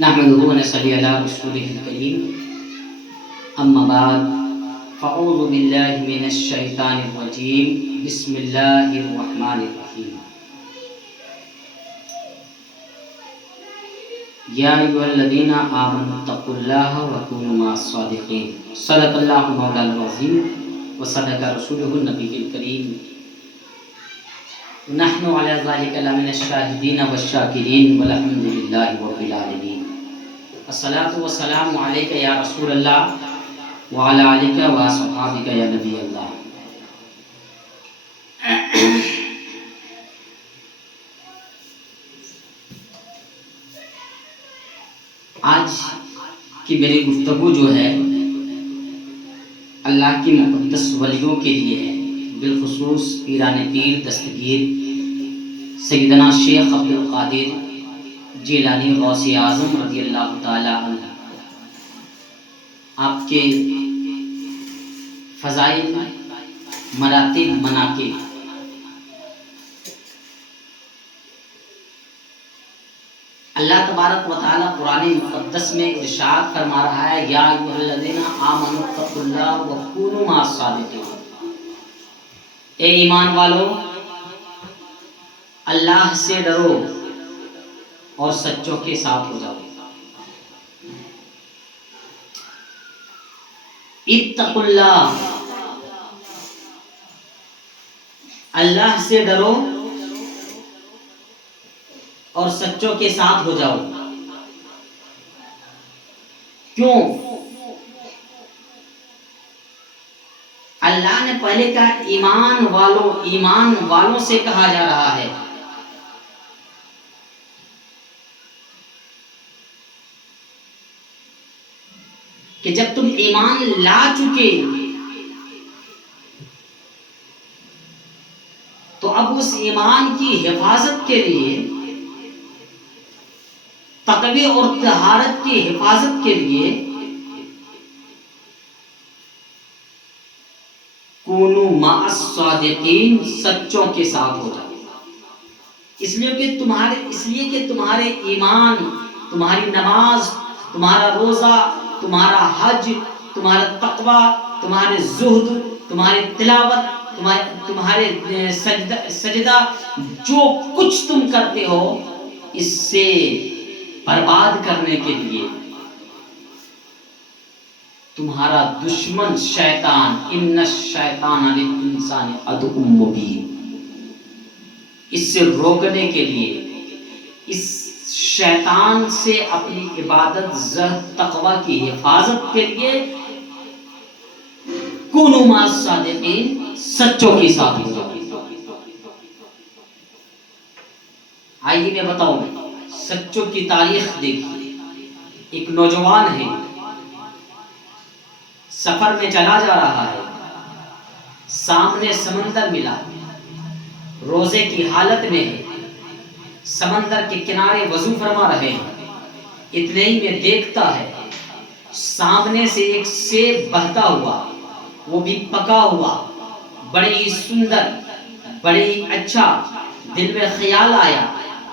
نحمده ونصلي على رسوله الكريم اما بعد فاعوذ بالله من الشيطان الرجيم بسم الله الرحمن الرحيم يا ايها الذين امنوا اتقوا الله وكونوا مع الصادقين صدق الله مولانا العظيم وصدق رسوله النبي الكريم نحن على ذلك لمن الشاهدين والشاكرين والحمد لله رب العالمين الصلاة والسلام عليك يا رسول الله وعلى آلك وصحابك يا نبي الله. آج کی میری گفتگو جو ہے اللہ کی مقدس ولیوں کے لیے ہے، بالخصوص پیران پیر دستگیر سیدنا شیخ عبد القادر جیلانی غوث اعظم رضی اللہ تعالی عنہ، آپ کے فضائل، مراتب، مناقب. اللہ تبارک و تعالی قرآن مقدس میں ارشاد فرما رہا ہے یا ایھا الذین آمنوا اتقوا اللہ وکونوا مع الصادقین. اے ایمان والو، اللہ سے ڈرو اور سچوں کے ساتھ ہو جاؤ. اتقوا اللہ، اللہ سے ڈرو اور سچوں کے ساتھ ہو جاؤ. کیوں؟ اللہ نے پہلے کہا ایمان والوں سے کہا جا رہا ہے. کہ جب تم ایمان لا چکے تو اب اس ایمان کی حفاظت کے لیے، تقوی اور طہارت کی حفاظت کے لیے کونوا مع الصادقین، سچوں کے ساتھ ہو جاؤ. اس لیے کہ تمہارے ایمان، تمہاری نماز، تمہارا روزہ، تمہارا حج، تمہارا تقوی، تمہارے زہد، تمہاری تلاوت، تمہارے سجدہ، جو کچھ تم کرتے ہو اس سے برباد کرنے کے لیے تمہارا دشمن شیطان، ان الشیطان للانسان عدو مبین، اس سے روکنے کے لیے، اس شیطان سے اپنی عبادت، زہد، تقوی کی حفاظت کے لیے کونوا مع الصادقین، سچوں کے ساتھ ہو جاؤ. آئیے میں بتاؤں، سچوں کی تاریخ دیکھیے. ایک نوجوان ہے، سفر میں چلا جا رہا ہے، سامنے سمندر ملا، روزے کی حالت میں ہے، سمندر کے کنارے وضو فرما رہے ہیں. اتنے ہی میں دیکھتا ہے سامنے سے ایک سیب بہتا ہوا، وہ بھی پکا ہوا، بڑے ہی سندر، بڑے ہی اچھا. دل میں خیال آیا،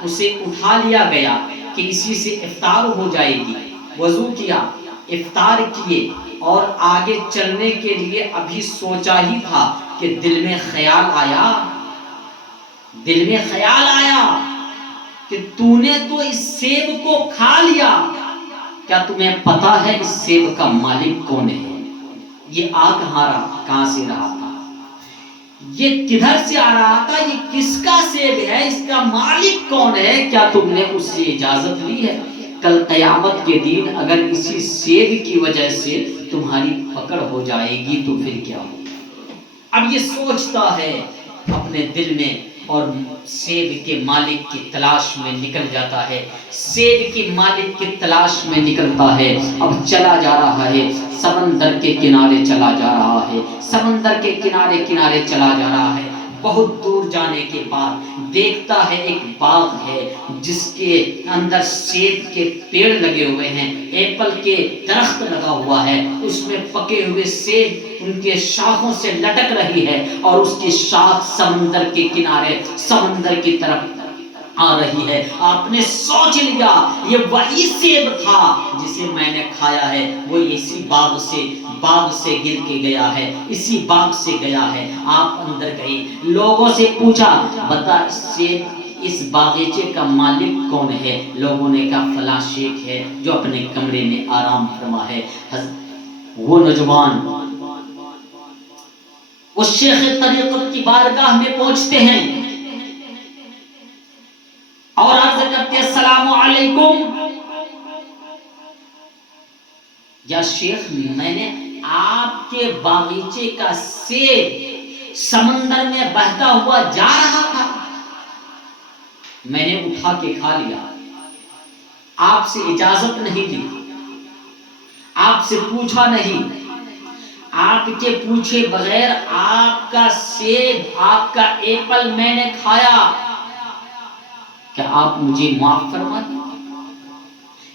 اسے اٹھا لیا گیا کہ اسی سے افطار ہو جائے گی. وضو کیا، افطار کیے اور آگے چلنے کے لیے ابھی سوچا ہی تھا کہ دل میں خیال آیا کہ تو نے تو اس سیب کو کھا لیا، کیا تمہیں پتا ہے اس سیب کا مالک کون ہے؟ یہ کہاں سے رہا تھا، یہ کدھر سے آ رہا تھا، یہ کس کا سیب ہے، اس کا مالک کون ہے؟ کیا تم نے اس سے اجازت لی ہے؟ کل قیامت کے دن اگر اسی سیب کی وجہ سے تمہاری پکڑ ہو جائے گی تو پھر کیا ہوگا؟ اب یہ سوچتا ہے اپنے دل میں اور سیب کے مالک کی تلاش میں نکل جاتا ہے. سیب کے مالک کی تلاش میں نکلتا ہے. اب چلا جا رہا ہے، سمندر کے کنارے چلا جا رہا ہے، سمندر کے کنارے چلا جا رہا ہے. بہت دور جانے کے بعد دیکھتا ہے ایک باغ ہے جس کے اندر سیب کے پیڑ لگے ہوئے ہیں، ایپل کے درخت لگا ہوا ہے، اس میں پکے ہوئے سیب ان کے شاخوں سے لٹک رہی ہے اور اس کی شاخ سمندر کے کنارے، سمندر کی طرف آ رہی ہے. آپ نے سوچ لیا یہ وہی سیب تھا جسے میں نے کھایا ہے، وہ اسی باغ سے گر کے گیا ہے، اسی باغ سے گیا ہے. آپ اندر گئے، لوگوں سے پوچھا بتا اس باغیچے کا مالک کون ہے؟ لوگوں نے کہا فلاں شیخ ہے جو اپنے کمرے میں آرام فرما ہے. وہ نوجوان اس شیخ طریقت کی بارگاہ میں پہنچتے ہیں اور عرض کرتے ہیں السلام علیکم. یا شیخ میں نے آپ کے باغیچے کا سیب سمندر میں بہتا ہوا جا رہا تھا، میں نے اٹھا کے کھا لیا، آپ سے اجازت نہیں دی، آپ سے پوچھا نہیں، آپ کے پوچھے بغیر آپ کا سیب، آپ کا ایپل میں نے کھایا، کیا آپ مجھے معاف فرما دیں؟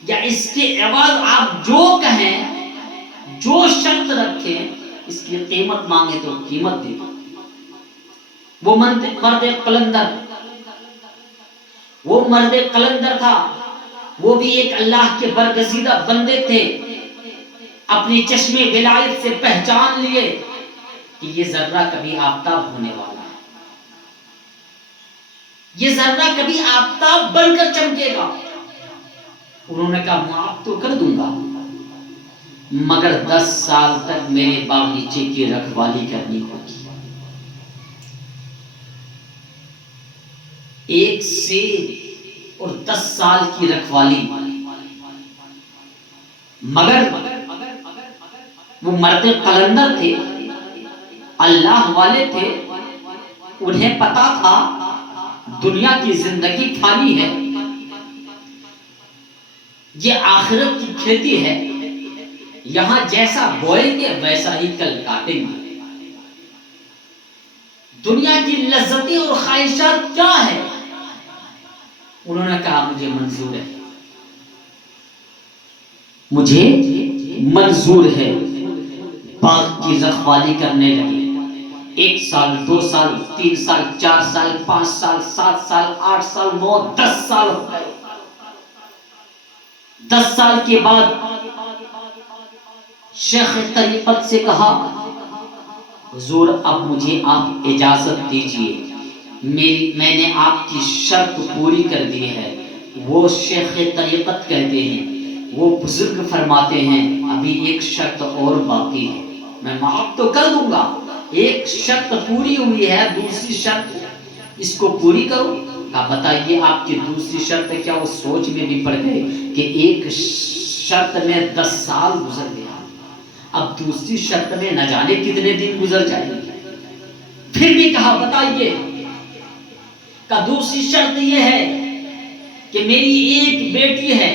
یا اس کے عوض آپ جو کہیں، جو شرط رکھیں، اس کی قیمت مانگے تو قیمت دے دو. وہ مرد قلندر تھا، وہ بھی ایک اللہ کے برگزیدہ بندے تھے. اپنی چشم ولایت سے پہچان لیے کہ یہ ذرہ کبھی آفتاب ہونے والا ہے، یہ ذرہ کبھی آفتاب بن کر چمکے گا. انہوں نے کہا معاف تو کر دوں گا مگر 10 سال تک میرے باغیچے کی رکھوالی کرنی ہوگی. 1 سیب اور 10 سال کی رکھوالی. مگر وہ مرد قلندر تھے، اللہ والے تھے، انہیں پتا تھا دنیا کی زندگی پھانی ہے، یہ آخرت کی کھیتی ہے، یہاں جیسا بوئیں گے ویسا ہی کل کاٹیں گے. دنیا کی لذتیں اور خواہشات کیا ہے؟ انہوں نے کہا مجھے منظور ہے، مجھے منظور ہے. باغ کی رکھوالی کرنے لگے. 1 سال 2 سال 3 سال 4 سال 5 سال 7 سال 8 سال 9 10 سال ہو گئے. 10 سال کے بعد شیخ طریقت سے کہا حضور اب مجھے آپ اجازت دیجئے، میں نے آپ کی شرط پوری کر دی ہے. وہ شیخ طریقت کہتے ہیں، وہ بزرگ فرماتے ہیں ابھی ایک شرط اور باقی ہے، میں معاف تو کر دوں گا، ایک شرط پوری ہوئی ہے، دوسری شرط اس کو پوری کرو. کہا بتائیے آپ کی دوسری شرط ہے کیا؟ وہ سوچ میں بھی پڑ گئے کہ ایک شرط میں 10 سال گزر گیا، اب دوسری شرط میں نہ جانے کتنے دن گزر جائیں گے. پھر بھی کہا بتائیے. کہ دوسری شرط یہ ہے کہ میری ایک بیٹی ہے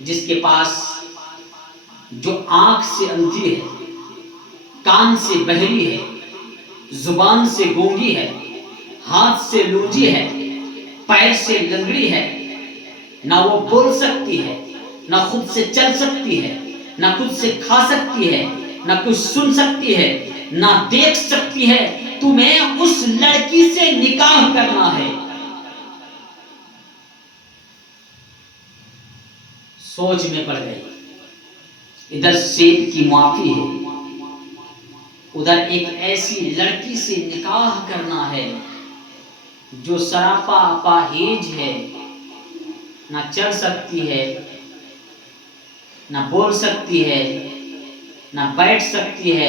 جس کے پاس جو آنکھ سے اندھی ہے، کان سے بہری ہے، زبان سے گونگی ہے، ہاتھ سے لوجی ہے، پیر سے لنگڑی ہے، نہ وہ بول سکتی ہے، نہ خود سے چل سکتی ہے، نہ خود سے کھا سکتی ہے، نہ کچھ سن سکتی ہے، نہ دیکھ سکتی ہے. تمہیں اس لڑکی سے نکاح کرنا ہے. سوچ میں پڑ گئی. ادھر سیب کی معافی ہے، ادھر ایک ایسی لڑکی سے نکاح کرنا ہے جو سراپا اپاہیج ہے، نہ چل سکتی ہے، نہ بول سکتی ہے، نہ بیٹھ سکتی ہے.